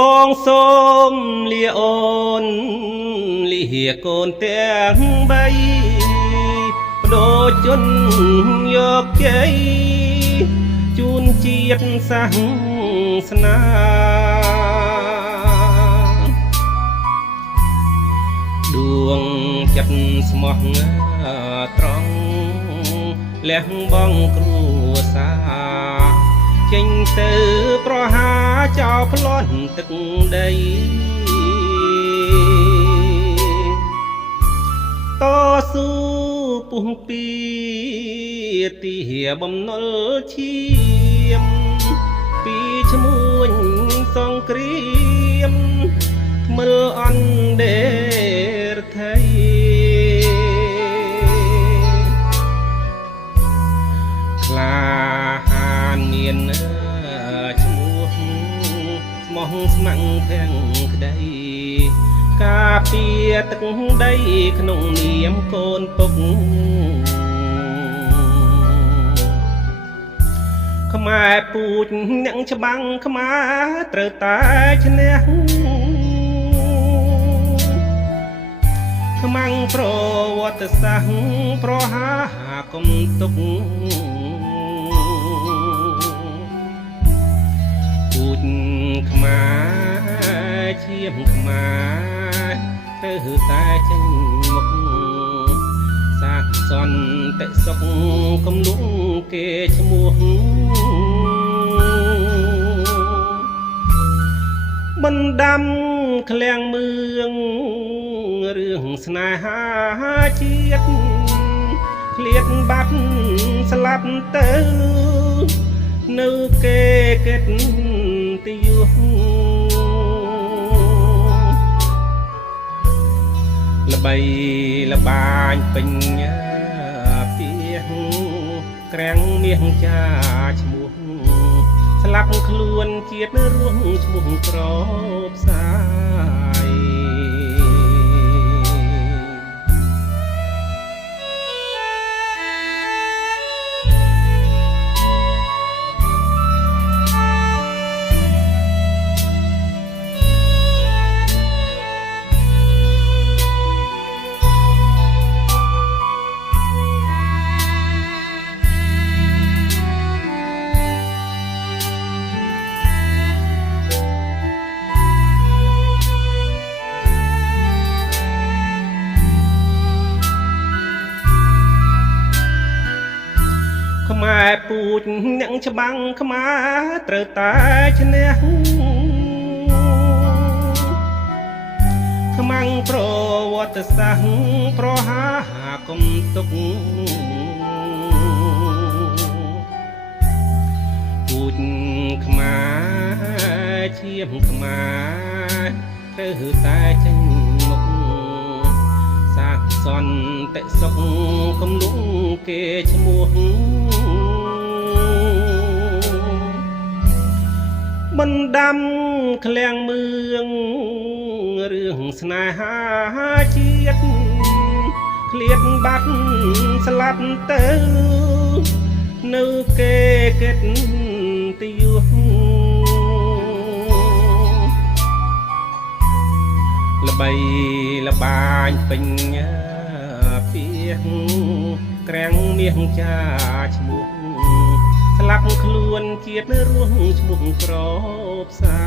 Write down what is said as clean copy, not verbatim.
បងសូមលាអូនលិហៀកូនទាំងបីបដូរជន់យកជ័យជូនជាតិសាសនាដួងចិត្តស្មោះត្រង់លះបង់គ្រួសារចេញទៅប្រហាចោលប្លន់ទឹកដីតស៊ូពុះពីទីបំណុលឈាមពីឈ្មួញសង្គ្រាមថ្មិលអន់ដេរថៃខ្លាហានមានឈ្មោះស្មោះស្ម័គ្រទាំងក្តីការពារទឹកដីក្នុងនាមកូនពុកខ្មែរពូជអ្នកច្បាំងខ្មែរត្រូវតែឈ្នះខ្មាំងប្រវត្តិសាស្ត្រប្រហាកុំទុកពូជខ្មែរឈាមខ្មែរត្រូវតែចេញមុខសាកសន្តិសុខកំលុងគេឈ្មោះបណ្ដាំឃ្លាំងមឿងរឿងស្នេហាជាតិឃ្លាតបាត់ស្លាប់ទៅនៅគេកិតទីយុះល្បីល្បាញពេញពីក្រាំងមាសចាឈ្មោះស្លាប់ខ្លួនជាតិរួមឈ្មោះក្របសាយខ្មែរពូជអ្នកច្បាំងខ្មែរត្រូវតែឈ្នះខ្មាំងប្រវត្តិសាស្ត្រប្រហាកុំទុកពូជខ្មែរឈាមខ្មែរត្រូវតែចេញមុខសាកសន្តិសុខកំលុងគេឈ្មោះបណ្ដាំឃ្លាំងមឿងរឿងស្នេហាជាតិឃ្លាតបាត់ស្លាប់ទៅនៅគេកិតទីយុះល្បីល្បាញពេញពីក្រាំងមាសចាឈ្មោះស្លាប់ខ្លួនជាតិរួមឈ្មោះក្របសា